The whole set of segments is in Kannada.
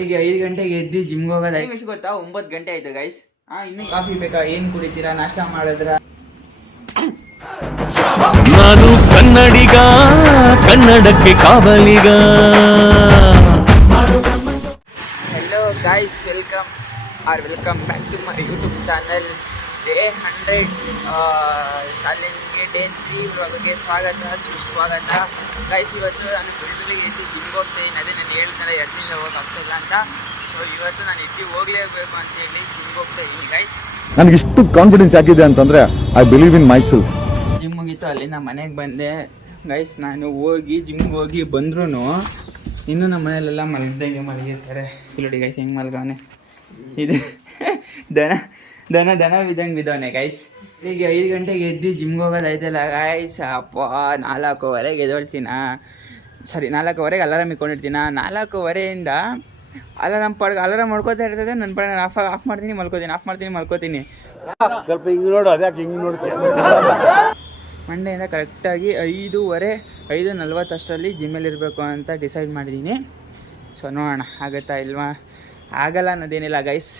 ಈಗ 5 ಗಂಟೆಗೆ ಎದ್ದು ಜಿಮ್ಗೆ ಹೋಗೋದು ಎಷ್ಟು ಗೊತ್ತಾ? 9 ಗಂಟೆ ಆಯ್ತು ಗೈಸ್. ಇನ್ನು ಕಾಫಿ ಬೇಕಾ? ಏನ್ ಕುಡಿತೀರಾ? ನಾಷ್ಟ ಮಾಡಿದ್ರ? ನಾನು ಕನ್ನಡಿಗ, ಕನ್ನಡಕ್ಕೆ ಕಾವಲಿಗ. Hello guys, welcome back to my YouTube channel. Day 100 ಚಾಲೆಂಜ್ಗೆ ಡೇ 3 ವ್ಲಾಗ್ಗೆ ಸುಸ್ವಾಗತ ಗೈಸ್. ಇವತ್ತು ನಾನು ಬೆಳಗ್ಗೆ ಎದ್ದು ಜಿಮ್ಗೆ ಹೋಗ್ತಾಯಿದ್ದೀನಿ. ಅದೇ ನಾನು ಹೇಳ್ತಾರೆ 2 ದಿನ ಹೋಗೋಕ್ಕಾಗ್ತಿಲ್ಲ ಅಂತ. ಸೊ ಇವತ್ತು ನಾನು ಎದ್ದು ಹೋಗಲೇಬೇಕು ಅಂತ ಹೇಳಿ ಜಿಮ್ಗೆ ಹೋಗ್ತಾ ಇದ್ದೀನಿ ಗೈಸ್. ನನಗೆ ಇಷ್ಟು ಕಾನ್ಫಿಡೆನ್ಸ್ ಆಗಿದೆ ಅಂತಂದರೆ I believe in my self. Gym ಮುಗೀತು, ಅಲ್ಲಿಂದ ಮನೆಗೆ ಬಂದೆ ಗೈಸ್. ನಾನು ಜಿಮ್ಗೆ ಹೋಗಿ ಬಂದ್ರೂ ಇನ್ನೂ ನಮ್ಮ ಮನೆಯಲ್ಲೆಲ್ಲ ಮಲಗಿರ್ತಾರೆ. ಇಲ್ಲಿ ಗೈಸ್ ಹೆಂಗೆ ಮಲ್ಗವನೆ, ಇದು ದನ ಬಿದ್ದವನೆ ಗೈಸ್. ಈಗ 5 ಗಂಟೆಗೆ ಎದ್ದು ಜಿಮ್ಗೆ ಹೋಗೋದಾಯ್ತಲ್ಲ ಗೈಸ್. ಅಪ್ಪ 4:15ಗೆ ಎದ್ದೇಳ್ತೀನ, ಸಾರಿ 4:15ಗೆ ಅಲಾರಾಮ್ ಇಟ್ಕೊಂಡಿರ್ತೀನ. 4:15ಯಿಂದ ಅಲಾರಾಮ್ ಮಾಡ್ಕೋತಾ ಇರ್ತದೆ. ನನ್ನ ಪಡ ನಾನು ಆಫ್ ಮಾಡ್ತೀನಿ ಮಲ್ಕೋತೀನಿ. ಸ್ವಲ್ಪ ಹಿಂಗೆ ನೋಡು, ಅದ್ಯಾಕೆ ಹಿಂಗೆ ನೋಡ್ತೀನಿ. ಮಂಡೆಯಿಂದ ಕರೆಕ್ಟಾಗಿ 5:40 ಅಷ್ಟರಲ್ಲಿ ಜಿಮ್ಮಲ್ಲಿ ಇರಬೇಕು ಅಂತ ಡಿಸೈಡ್ ಮಾಡಿದ್ದೀನಿ. ಸೊ ನೋಡೋಣ ಆಗುತ್ತಾ ಇಲ್ವಾ. ಆಗಲ್ಲ ಅನ್ನೋದೇನಿಲ್ಲ ಗೈಸ್,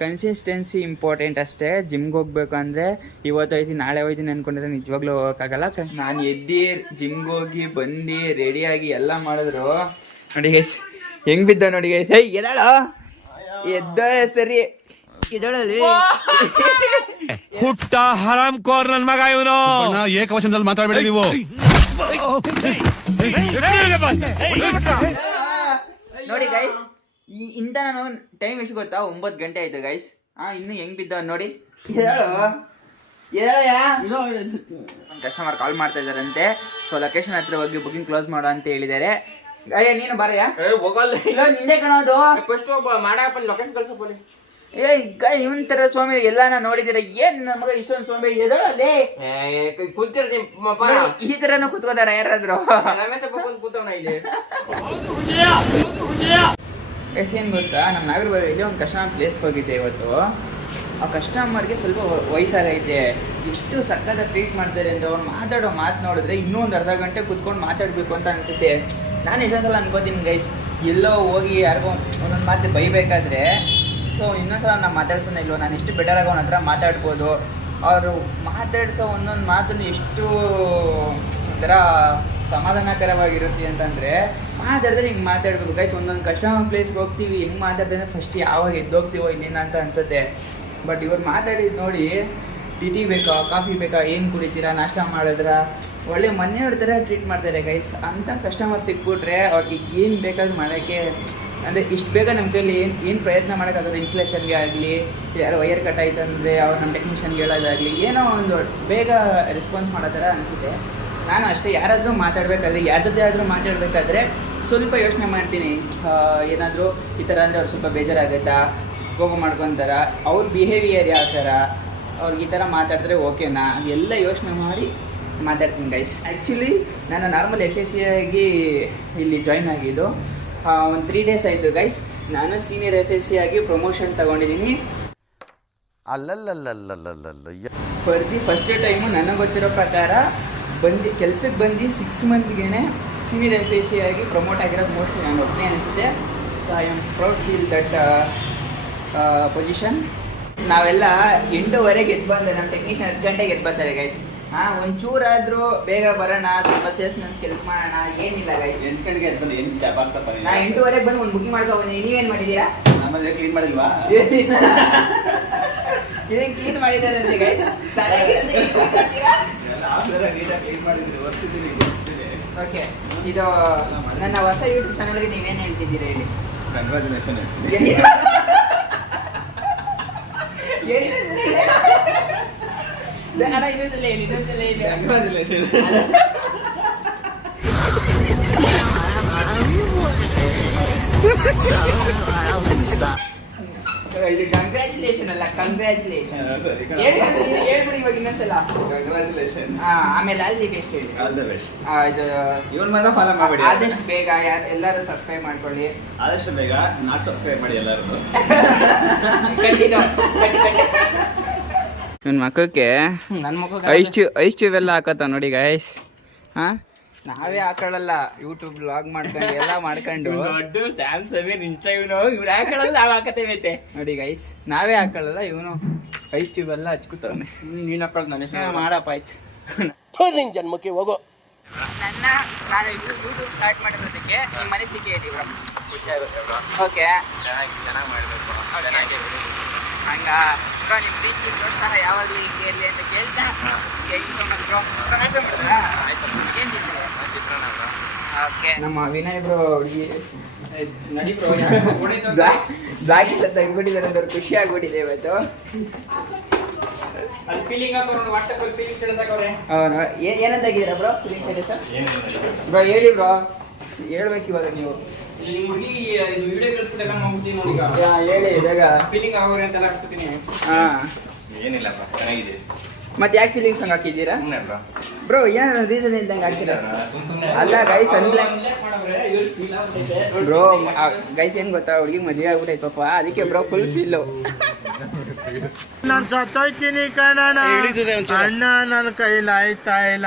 ಕನ್ಸಿಸ್ಟೆನ್ಸಿ ಇಂಪಾರ್ಟೆಂಟ್ ಅಷ್ಟೇ. ಜಿಮ್ಗೆ ಹೋಗ್ಬೇಕು ಅಂದರೆ ಇವತ್ತು ಹೋಯ್ತೀನಿ ನಾಳೆ ಹೋಯ್ತೀನಿ ಅಂದ್ಕೊಂಡಿದ್ರೆ ನಿಜವಾಗ್ಲೂ ಹೋಗೋಕ್ಕಾಗಲ್ಲ. ನಾನು ಎದ್ದು ಜಿಮ್ಗೆ ಹೋಗಿ ಬಂದು ರೆಡಿಯಾಗಿ ಎಲ್ಲ ಮಾಡಿದ್ರು ನೋಡಿ ಗೈಸ್, ಹೆಂಗೆ ಬಿದ್ದ ನೋಡಿ ಗೈಸ್. ಎದ್ದಾಳ ಎದ್ದೋಳೆ ಸರಿ, ಎದ್ದೋಳಲ್ಲಿ ಹುಟ್ಟ ಹರಾಮ್ ಕೋರ್ ನನ್ ಮಗ ಇವನು. ಏಕವಚನದಲ್ಲಿ ಮಾತಾಡ್ಬೇಡಿ ನೀವು. ನೋಡಿ ಗೈಸ್, ಇಂದ ನಾನು ಟೈಮ್ ಎಷ್ಟು ಗೊತ್ತಾ? 9 ಗಂಟೆ ಆಯ್ತು ಗೈಸ್. ಇನ್ನು ಹೆಂಗ್ ಬಿದ್ದ ನೋಡಿ. ಕಸ್ಟಮರ್ ಕಾಲ್ ಮಾಡ್ತಾ ಇದಾರಂತೆ. ಸೊ ಲೊಕೇಶನ್ ಹತ್ರ ಹೋಗಿ ಬುಕಿಂಗ್ ಕ್ಲೋಸ್ ಮಾಡೋ ಅಂತ ಹೇಳಿದ್ದಾರೆ. ನೀನು ಬಾರಯ್ಯ. ಇಲ್ಲ ನಿಂದೆ ಕಾಣೋದು. ಫಸ್ಟ್ ಮಾಡಪ್ಪ ಲೊಕೇಶನ್ ಕಳ್ಸಪ್ಪ. ಇವನ್ ತರ ಸ್ವಾಮಿ ಎಲ್ಲಾನ ನೋಡಿದಿರ? ಏನ್ ನಮಗ ಇಷ್ಟೊಂದು ಸ್ವಾಮಿ ಎದೋಳಲ್ಲಿ ಈ ತರನು ಕುತ್ಕೋತಾರ ಯಾರಾದ್ರು? ಏನ್ ಗೊತ್ತಾ, ನಮ್ಮ ನಾಗರಬಾವಿಯಲ್ಲಿ ಒಂದು ಕಸ್ಟಮರ್ ಪ್ಲೇಸ್ಗೆ ಹೋಗಿದ್ದೆ ಇವತ್ತು. ಆ ಕಸ್ಟಮರ್ಗೆ ಸ್ವಲ್ಪ ವಯಸ್ಸಾಗೈತೆ. ಎಷ್ಟು ಸಕ್ಕದ ಟ್ರೀಟ್ ಮಾಡ್ತಾರೆ ಅಂತ ಅವ್ರು ಮಾತಾಡೋ ಮಾತು ನೋಡಿದ್ರೆ ಇನ್ನೂ ಒಂದು ಅರ್ಧ ಗಂಟೆ ಕುತ್ಕೊಂಡು ಮಾತಾಡಬೇಕು ಅಂತ ಅನಿಸುತ್ತೆ. ನಾನು ಎಷ್ಟೊಂದ್ಸಲ ಅನ್ಕೋತೀನಿ ಗೈಸ್, ಎಲ್ಲೋ ಹೋಗಿ ಯಾರಿಗೋ ಒಂದೊಂದು ಮಾತು ಬೈಬೇಕಾದ್ರೆ ಸೊ ಇನ್ನೊಂದ್ಸಲ ನಾನು ಮಾತಾಡ್ಸೋಣ ಇಲ್ವೋ, ನಾನು ಎಷ್ಟು ಬೆಟರಾಗಿ ಅವನ ಹತ್ರ ಮಾತಾಡ್ಬೋದು. ಅವರು ಮಾತಾಡಿಸೋ ಒಂದೊಂದು ಮಾತನ್ನು ಎಷ್ಟು ಒಂಥರ ಸಮಾಧಾನಕರವಾಗಿರುತ್ತೆ ಅಂತಂದರೆ ಮಾತಾಡಿದ್ರೆ ಹಿಂಗೆ ಮಾತಾಡಬೇಕು ಗೈಸ್. ಒಂದೊಂದು ಕಸ್ಟಮರ್ ಪ್ಲೇಸ್ಗೆ ಹೋಗ್ತೀವಿ, ಹೆಂಗೆ ಮಾತಾಡಿದ್ರೆ ಫಸ್ಟ್ ಯಾವಾಗ ಎದ್ದೋಗ್ತೀವೋ ಇಲ್ಲಿಂದ ಅಂತ ಅನಿಸುತ್ತೆ. ಬಟ್ ಇವ್ರು ಮಾತಾಡಿದ್ದು ನೋಡಿ, ಟೀ ಬೇಕಾ, ಕಾಫಿ ಬೇಕಾ, ಏನು ಕುಡಿತೀರಾ, ನಾಷ್ಟ ಮಾಡಿದ್ರ, ಒಳ್ಳೆ ಮನೆಯವ್ರ ಥರ ಟ್ರೀಟ್ ಮಾಡ್ತಾರೆ ಗೈಸ್. ಅಂಥ ಕಸ್ಟಮರ್ ಸಿಕ್ಬಿಟ್ರೆ ಅವ್ರಿಗೆ ಏನು ಬೇಕಾದ್ರೂ ಮಾಡೋಕ್ಕೆ, ಅಂದರೆ ಇಷ್ಟು ಬೇಗ ನಮ್ಮ ಕೈಲಿ ಏನು ಪ್ರಯತ್ನ ಮಾಡೋಕ್ಕಾಗೋದು. ಇನ್ಸ್ಟಲೇಷನ್ಗೆ ಆಗಲಿ, ಯಾರೋ ವೈರ್ ಕಟ್ ಆಯ್ತು ಅಂದರೆ ಅವ್ರು ನಮ್ಮ ಟೆಕ್ನಿಷಿಯನ್ಗೆ ಹೇಳೋದಾಗಲಿ, ಏನೋ ಒಂದು ಬೇಗ ರೆಸ್ಪಾನ್ಸ್ ಮಾಡೋ ಥರ ಅನಿಸುತ್ತೆ. ನಾನು ಅಷ್ಟೇ, ಯಾರಾದರೂ ಮಾತಾಡಬೇಕಾದ್ರೆ, ಯಾರ ಜೊತೆ ಆದರೂ ಮಾತಾಡಬೇಕಾದ್ರೆ ಸ್ವಲ್ಪ ಯೋಚನೆ ಮಾಡ್ತೀನಿ. ಏನಾದರೂ ಈ ಥರ ಅಂದರೆ ಅವ್ರು ಸ್ವಲ್ಪ ಬೇಜಾರಾಗುತ್ತಾ, ಕೋಪ ಮಾಡ್ಕೊತಾರ, ಅವ್ರ ಬಿಹೇವಿಯರ್ ಯಾವ ಥರ, ಅವ್ರಿಗೆ ಈ ಥರ ಮಾತಾಡಿದ್ರೆ ಓಕೆನಾ, ಎಲ್ಲ ಯೋಚನೆ ಮಾಡಿ ಮಾತಾಡ್ತೀನಿ ಗೈಸ್. ಆ್ಯಕ್ಚುಲಿ ನಾನು ನಾರ್ಮಲ್ FSC ಆಗಿ ಇಲ್ಲಿ ಜಾಯ್ನ್ ಆಗಿದ್ದು ಒಂದು 3 days ಆಯಿತು ಗೈಸ್. ನಾನು ಸೀನಿಯರ್ FSC ಆಗಿ ಪ್ರಮೋಷನ್ ತೊಗೊಂಡಿದ್ದೀನಿ. ಬರ್ದು ಫಸ್ಟ್ ಟೈಮು ನನಗೆ ಗೊತ್ತಿರೋ ಪ್ರಕಾರ ಕೆಲ್ಸಕ್ಕೆ ಬಂದು 6 ಮಂತ್ಗೆ ಸೀನಿಯರ್ FSC ಆಗಿ ಪ್ರಮೋಟ್ ಆಗಿರೋದು ಮೋಸ್ಟ್ಲಿ ನಾನು ಒಬ್ಬನೇ ಅನಿಸುತ್ತೆ. So I am proud feel that position. ನಾವೆಲ್ಲ 8:15ಗೆ ಎದ್ದು ಬಂದೆ, ನಮ್ಮ ಟೆಕ್ನಿಷಿಯನ್ 10 ಗಂಟೆಗೆ ಎದ್ದು ಬರ್ತಾರೆ ಗೈಸ್. ಒಂಚೂರಾದರೂ ಬೇಗ ಬರೋಣ, ಸ್ವಲ್ಪ ಸೇಲ್ಸ್ಮೆನ್ಸ್ಗೆ ಹೆಲ್ಪ್ ಮಾಡೋಣ, ಏನಿಲ್ಲ ಗೈಸ್. 8 ಗಂಟೆಗೆ ಎದ್ದು ಬಂದು ಏನು ಕ್ಯಾಬ್ ಆಗ್ತಪ್ಪ? ನಾನು 8:15ಗೆ ಬಂದು ಒಂದು ಬುಕಿಂಗ್ ಮಾಡ್ಕೊಬಂದಿದ್ದೀನಿ. ನೀವೇನು ಮಾಡಿದ್ದೀರಾ? ನಮ್ಮಲ್ಲಿ ಕ್ಲೀನ್ ಮಾಡಿಲ್ವಾ? ಇದನ್ನು ಕ್ಲೀನ್ ಮಾಡಿದ್ದಾರೆ ಅಂತ ಗೈಸ್. ಓಕೆ, ಇದು ನನ್ನ ಹೊಸ ಯೂಟ್ಯೂಬ್ ಚಾನಲ್ಗೆ ನೀವೇನು ಹೇಳ್ತಿದ್ದೀರಾ ಹೇಳಿ? ಕಂಗ್ರ್ಯಾಚುಲೇಷನ್. ಇನ್ನೊಂದ್ಸಲ ಹೇಳಿ. ಕಂಗ್ರ್ಯಾಚುಲೇಷನ್. ಇದು ಕಂಗ್ರ್ಯಾಚುಲೇಷನ್ ಅಲ್ಲ, ಕಂಗ್ರ್ಯಾಚುಲೇಷನ್ ಹೇಳ್ಬಿಡಿ ಇವಾಗ ಇನ್ನೊಂದ್ಸಲ. ಕಂಗ್ರ್ಯಾಚುಲೇಷನ್. ಆಮೇಲೆ ಆಲ್ ದಿ ಬೆಸ್ಟ್ ಹೇಳಿ. All the best. ಇದು ಇವನ್ ಮಾತ್ರ ಫಾಲೋ ಮಾಡಬೇಡಿ. ಆದಷ್ಟು ಬೇಗ ಎಲ್ಲರೂ ಸಬ್ಸ್ಕ್ರೈಬ್ ಮಾಡ್ಕೊಳ್ಳಿ. ಆದಷ್ಟು ಬೇಗ ನಾಟ್ ಸಬ್ಸ್ಕ್ರೈಬ್ ಮಾಡಿ ಎಲ್ಲರೂ. ನನ್ನ ಮಕ್ಕಕ್ಕೆ ಐಸ್ ಟ್ಯೂಬ್ ಎಲ್ಲ ಹಾಕತ್ತ ನೋಡಿ ಗೈಸ್. ನಾವೇ ಹಾಕೊಳ್ಳಲ್ಲ, ಯೂಟ್ಯೂಬ್ ಬ್ಲಾಗ್ ಮಾಡ್ಕೊಂಡು ಎಲ್ಲ ಮಾಡ್ಕೊಂಡು ದೊಡ್ಡ ಸ್ಯಾಮ್ ಸಮೀರ್ ಇನ್ಸ್ಟಾ ಇವನು ಇವ್ರು ಹಾಕೊಳ್ಳಲ್ಲ, ನಾವ್ ಹಾಕತೇವೈತೆ ನೋಡಿ ಗೈಸ್, ನಾವೇ ಹಾಕೊಳ್ಳಲ್ಲ, ಇವನು ಐಸ್ ಟ್ಯೂಬ್ ಎಲ್ಲ ಹಚ್ಕೋತವನೆ. ನೀನ್ ಹಾಕೊಳ್ಳೋದು ನನ್ನ ಮಾಡಪ್ಪ ಆಯ್ತು. ನಿನ್ ಜನ್ಮಕ್ಕೆ ಹೋಗೋ. ನಾನು ಯೂಟ್ಯೂಬ್ ಸ್ಟಾರ್ಟ್ ಮಾಡಿರೋದಕ್ಕೆ ನಿಮ್ಮ ಮನೆ ಸಿಕ್ಕಿ ಹೇಳಿ ಬ್ರೋ. ಓಕೆ, ಚೆನ್ನಾಗಿ ಮಾಡ್ಬೇಕು. ಹಂಗ ಬ್ರೋ, ನಿಮ್ಮ ಪ್ರೀತಿ ಪ್ರೋತ್ಸಾಹ ಯಾವಾಗಲೂ ಹಿಂಗೆ ಇರಲಿ ಅಂತ ಕೇಳ್ತಾ ಹೇಗೆ ಸೋಮಲ್ ಬ್ರೋ ನಾವೇ ಮಾಡಿದ್ರಾ? ಏನು ತಿಂತೀವಿ? ಓಕೆ, ನಮ್ಮ ವಿನಯ್ ಬ್ರೋ ಹುಡುಗಿ ನಡಿ ಬ್ರೋ, ಬ್ಲಾಕ್ ಇಷ್ಟ ತೆಗ್ದ್ಬಿಟ್ಟಿದ್ದಾರೆ ಅಂದ್ರೆ ಖುಷಿ ಆಗ್ಬಿಟ್ಟಿದೆ ಇವತ್ತು. ಅಲ್ಲಿ ಫೀಲಿಂಗ್ ಹಾಕೋರು ವಾಟ್ಸಪ್ ಅಲ್ಲಿ ಫೀಲಿಂಗ್ ತಿಳಿಸಾಕವ್ರೆ. ಅವನು ಏನಂತ ಆಗಿದ್ದೀರಾ ಬ್ರೋ ಫೀಲಿಂಗ್ ಸರ್? ಬ್ರೋ ಹೇಳಿ ಬ್ರೋ, ಹೇಳ್ಬೇಕು ಇವಾಗ ನೀವು. ಈ ಹುಡುಗಿ ಇದು ವಿಡಿಯೋ ಕಲ್ಪಿಸಿದಾಗ ಮಾಡ್ಬಿಡ್ತೀನಿ ನೋಡಿ. ಈಗ ಹೇಳಿ ಇದಾಗ ಫೀಲಿಂಗ್ ಆಗೋರೆ ಅಂತೆಲ್ಲ ಹಾಕ್ತೀನಿ. ಹಾಂ, ಏನಿಲ್ಲಪ್ಪ, ಚೆನ್ನಾಗಿದೆ. ಮತ್ತೆ ಯಾಕೆ ಫೀಲಿಂಗ್ ಸಾಂಗ್ ಹಾಕಿದ್ದೀರಾ ಸುಮ್ಮನೆ ಬ್ರೋ, ಬ್ರೋ? ಏನಾದ್ರು ರೀಸನ್ ಇದ್ದಂಗೆ ಹಾಕ್ತೀರಾ? ಅಲ್ಲ ಗೈಸ್, ಅನ್ಬ್ಲಾಕ್ ಬ್ರೋ. ಗೈಸ್ ಏನು ಗೊತ್ತಾ, ಹುಡುಗಿ ಮದುವೆ ಆಗ್ಬಿಟ್ಟೈತೆ ಪಾಪ, ಅದಕ್ಕೆ ಬ್ರೋ ಫುಲ್ ಫೀಲು. ನಾನ್ ಸತ್ತೋಯ್ತೀನಿ ಕಣಣ್ಣ, ಅಣ್ಣ ನನ್ನ ಕೈಲಾಯ್ತಾ ಇಲ್ಲ.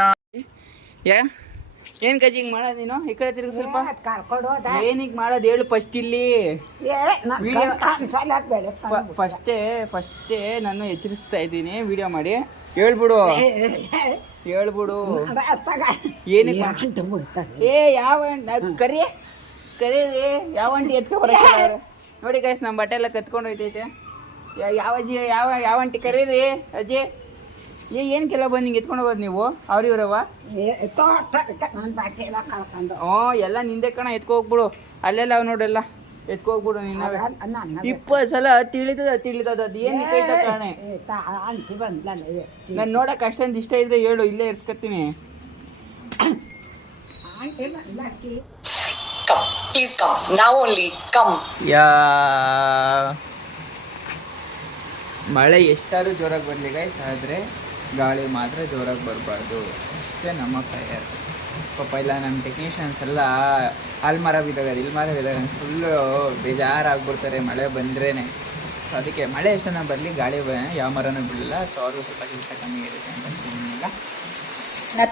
ಏನ್ ಕಜಿಂಗ್ ಮಾಡೋದು ನೀನು? ಈ ಕಡೆ ತಿರುಗಿ ಸ್ವಲ್ಪ. ಏನಿಗೆ ಮಾಡೋದು ಹೇಳು ಫಸ್ಟ್ ಇಲ್ಲಿ. ಫಸ್ಟೇ ನಾನು ಎಚ್ಚರಿಸ್ತಾ ಇದ್ದೀನಿ, ವಿಡಿಯೋ ಮಾಡಿ ಹೇಳ್ಬಿಡು. ಏನಕ್ಕೆ ಯಾವ ಕರಿ ಯಾವ ಅಂಟಿ ಎತ್ಕೊ ಬರಕ್ಕೆ ನೋಡಿ ಗೈಸ್, ನಮ್ಮ ಬಟ್ಟೆ ಎಲ್ಲ ಕತ್ಕೊಂಡು ಹೋಯ್ತೈತೆ. ಯಾವ ಅಜ್ಜಿ, ಯಾವ ಅಂಟಿ ಕರೀರಿ ಅಜ್ಜಿ. ಏನಕ್ಕೆಲ್ಲ ಬಂದು ಹಿಂಗೆ ಎತ್ಕೊಂಡು ಹೋಗೋದು ನೀವು? ಇವ್ರವ ಎಲ್ಲ ನಿಂದೆ ಕಣ, ಎತ್ಕೊ ಹೋಗ್ಬಿಡು. ಅಲ್ಲೆಲ್ಲ ಅವ್ ನೋಡೆಲ್ಲ ಎತ್ಕೊ ಹೋಗ್ಬಿಡು. ನಿನ್ನ 20 ಸಲ ತಿಳಿತದ ಅದು ಏನು ಕೈತ ಕಾಣೆ. ನಾನು ನೋಡಕ್ ಅಷ್ಟೊಂದು ಇಷ್ಟ ಇದ್ರೆ ಹೇಳು, ಇಲ್ಲೇ ಇರ್ಸ್ಕತ್ತೀನಿ. ಮಳೆ ಎಷ್ಟಾದ್ರೂ ಜೋರಾಗಿ ಬರಲಿ ಗೈಸ್, ಆದರೆ ಗಾಳಿ ಮಾತ್ರ ಜೋರಾಗಿ ಬರಬಾರ್ದು, ಅಷ್ಟೇ ನಮ್ಮ ಪ್ರೇಯರ್. ಪಾಪ ಇಲ್ಲ ನಮ್ಮ ಟೆಕ್ನಿಷಿಯನ್ಸ್ ಎಲ್ಲ ಅಲ್ಲಿ ಮರ ಬಿದ್ದಾಗ ಇಲ್ಲಿ ಮರ ಬಿದ್ದಾಗ ಫುಲ್ಲು ಬೇಜಾರಾಗ್ಬಿಡ್ತಾರೆ ಮಳೆ ಬಂದ್ರೇ. ಸೊ ಅದಕ್ಕೆ ಮಳೆ ಎಷ್ಟನ್ನ ಬರಲಿ, ಗಾಳಿ ಯಾವ ಮರನೂ ಬಿಡಲಿಲ್ಲ. ಸೊ ಅವ್ರಿಗೂ ಸ್ವಲ್ಪ ಕೆಲಸ ಕಮ್ಮಿ ಇರುತ್ತೆ ಅಂತ ಸುಮ್ಮನಿಲ್ಲ.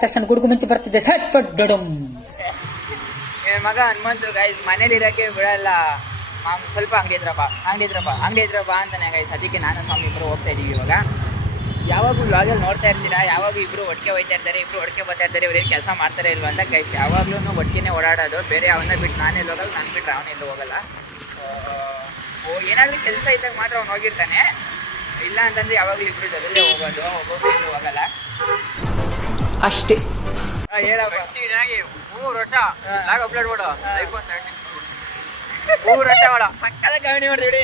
ತಕ್ಷಣ ಗುಡುಗು ಮುಂಚೆ ಬರ್ತಿದ್ದೆ ಸಟ್ ಡಡಮ್. ಮಗ ಹನುಮಂತು ಗೈಸ್ ಮನೇಲಿ ಇರೋಕ್ಕೆ ಬಿಡಲ್ಲ. ಸ್ವಲ್ಪ ಅಂಗಡಿ ಇದ್ರಪ್ಪ ಅಂತಾನೆ ಗೈಸ್. ಅದಕ್ಕೆ ನಾನು ಸ್ವಾಮಿ ಇಬ್ಬರು ಹೋಗ್ತಾ ಇದ್ದೀವಿ ಇವಾಗ. ಯಾವಾಗೂ ವ್ಲಾಗಲ್ಲಿ ನೋಡ್ತಾ ಇರ್ತೀರಾ, ಯಾವಾಗೂ ಇಬ್ಬರು ಒಟ್ಟಿಗೆ ಹೋಗ್ತಾ ಇರ್ತಾರೆ, ಇಬ್ಬರು ಒಟ್ಟಿಗೆ ಬರ್ತಾ ಇರ್ತಾರೆ. ಇವ್ರೇನು ಕೆಲಸ ಮಾಡ್ತಾರೆ ಇಲ್ವ ಅಂತ ಗೈಸ್. ಯಾವಾಗಲೂ ಒಟ್ಟಿಗೆ ಓಡಾಡೋದು, ಬೇರೆ ಅವನ್ನ ಬಿಟ್ಟು ನಾನೆಲ್ಲ ಹೋಗಲ್ಲ, ನಾನು ಬಿಟ್ಟರೆ ಅವನೆಲ್ಲೂ ಹೋಗಲ್ಲ. ಸೊ ಏನಾದರೂ ಕೆಲಸ ಇದ್ದಾಗ ಮಾತ್ರ ಅವ್ನು ಹೋಗಿರ್ತಾನೆ, ಇಲ್ಲ ಅಂತಂದ್ರೆ ಯಾವಾಗಲೂ ಇಬ್ಬರು ಜೊತೆಲೇ ಹೋಗೋದು, ಒಬ್ಬೊಬ್ಬರು ಹೋಗಲ್ಲ ಅಷ್ಟೇ. ಹೇಳಪ್ಪ. 3 ವರ್ಷ ಅಪ್ಲೋಡ್ ಮಾಡು, iPhone 13 3 ವರ್ಷ ಮಾಡ ಸಕ್ಕದ ಗಮನಿ ಮಾಡ್ತೀವಿ.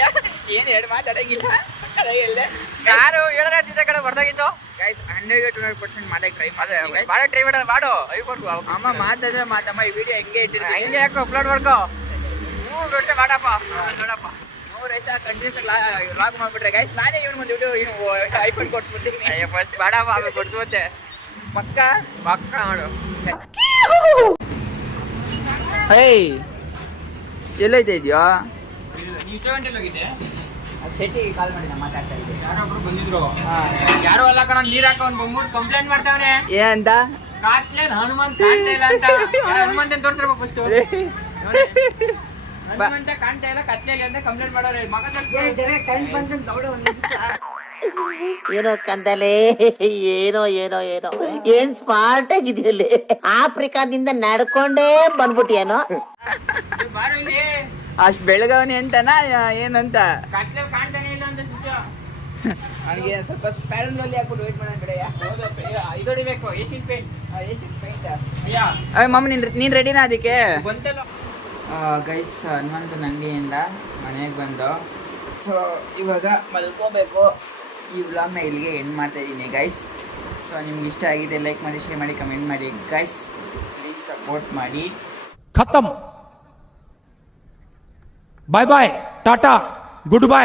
ಏನು ಹೇಳಿ ಮಾತಾಡಂಗಿಲ್ಲ, ಸಕ್ಕದಾಗಿ ಹೇಳಿದೆ. ಯಾರು ಹೇಳಿದ್ರೆ ಕಡೆ ಬರ್ದಾಗಿತ್ತು ಗೈಸ್. 100% ಮಾಡಕ್ಕೆ ಟ್ರೈ ಮಾಡಿ, ಟ್ರೈ ಮಾಡು. iPhone ಅಮ್ಮ ಮಾತಾದ್ರೆ ಮಾತಮ್ಮ, ಈ ವಿಡಿಯೋ ಹೆಂಗೆ ಇಟ್ಟಿರ್ತೀನಿ, ಹಂಗೆ ಯಾಕೆ ಅಪ್ಲೋಡ್ ಮಾಡ್ಕೋ. 3 ವರ್ಷ ಮಾಡಪ್ಪ ನೋಡಪ್ಪ. 3 ವರ್ಷ ಕಂಟಿನ್ಯೂಸ್ ಲಾಗ್ ಮಾಡ್ಬಿಟ್ರೆ ಗೈಸ್, ನಾನೇ ಇವನು ಒಂದು ವಿಡಿಯೋ ಐಫೋನ್ ಕೊಡ್ಸ್ಬಿಡ್ತೀನಿ. ಫಸ್ಟ್ ಬೇಡಪ್ಪ, ಆಮೇಲೆ ಕೊಡ್ತು ಮತ್ತೆ ಪಕ್ಕ ಮಾಡು. ಹೇಯ್ ಎಲ್ಲೈತೆ ಇದೆಯಾ? ನೀವು 70 ಹೋಗಿದ್ದೆ, ಶೆಟ್ಟಿಗೆ ಕಾಲ್ ಮಾಡಿ ನಾ ಮಾತಾಡ್ತಾ ಇದ್ದೆ. ಯಾರೊಬ್ರು ಬಂದಿದ್ರು. ಯಾರು ಅಲ್ಲ ಕಣ, ನೀರ್ ಹಾಕೊಂಡ್ ಬಂದ್ಬಿಟ್ಟು ಕಂಪ್ಲೇಂಟ್ ಮಾಡ್ತಾವನೆ. ಏನಂತ? ಕಾತ್ಲೆ ಹನುಮಂತ ಕಾಣ್ತಾ ಇಲ್ಲ ಅಂತ. ಹನುಮಂತ ತೋರ್ಸ್ರಪ್ಪ ಫಸ್ಟ್. ಹನುಮಂತ ಕಾಣ್ತಾ ಇಲ್ಲ ಕತ್ಲೆಯಲ್ಲಿ ಅಂತ ಕಂಪ್ಲೇಂಟ್ ಮಾಡೋರೆ. ಮಗ ಏನೋ ಕಂದಲೆ, ಏನೋ ಏನ್ ಸ್ಮಾರ್ಟ್ ಆಗಿದೆಯಲ್ಲಿ. ಆಫ್ರಿಕಾದಿಂದ ನಡ್ಕೊಂಡೇ ಬಂದ್ಬಿಟ್ಟಿಯೇನೋ. ಬಾರು ಇಲ್ಲಿ, ಅಷ್ಟ್ ಬೆಳಗವನಿ ಅಂತನ ಏನಂತ? ಕತ್ಲೆಯಲ್ಲಿ ಕಾಣ್ತಾನೆ ಇಲ್ಲ ಅಂತ ಅವನಿಗೆ ಸ್ವಲ್ಪ ಸ್ಪ್ಯಾರನ್ ಅಲ್ಲಿ ಹಾಕ್ಬಿಟ್ಟು ವೇಟ್ ಮಾಡೋಣ ಕಡೆ. ಇದು ಹೊಡಿಬೇಕು, ಏಷ್ಯನ್ ಪೇಂಟ್. ಅಯ್ಯ ಮಮ್ಮ, ನೀನು ರೆಡಿನಾ ಅದಕ್ಕೆ? ಬಂತಲ್ಲ ಗೈಸ್, ಹನುಮಂತನ ಅಂಗಡಿಯಿಂದ ಮನೆಗೆ ಬಂದು ಸೊ ಇವಾಗ ಮಲ್ಕೋಬೇಕು. ಈ ವ್ಲಾಗ್ನ ಇಲ್ಲಿಗೆ ಎಂಡ್ ಮಾಡ್ತಾ ಇದ್ದೀನಿ ಗೈಸ್. ಸೊ ನಿಮ್ಗೆ ಇಷ್ಟ ಆಗಿದೆ ಲೈಕ್ ಮಾಡಿ, ಶೇರ್ ಮಾಡಿ, ಕಮೆಂಟ್ ಮಾಡಿ ಗೈಸ್. ಪ್ಲೀಸ್ ಸಪೋರ್ಟ್ ಮಾಡಿ. खत्म. Bye bye, tata, good bye.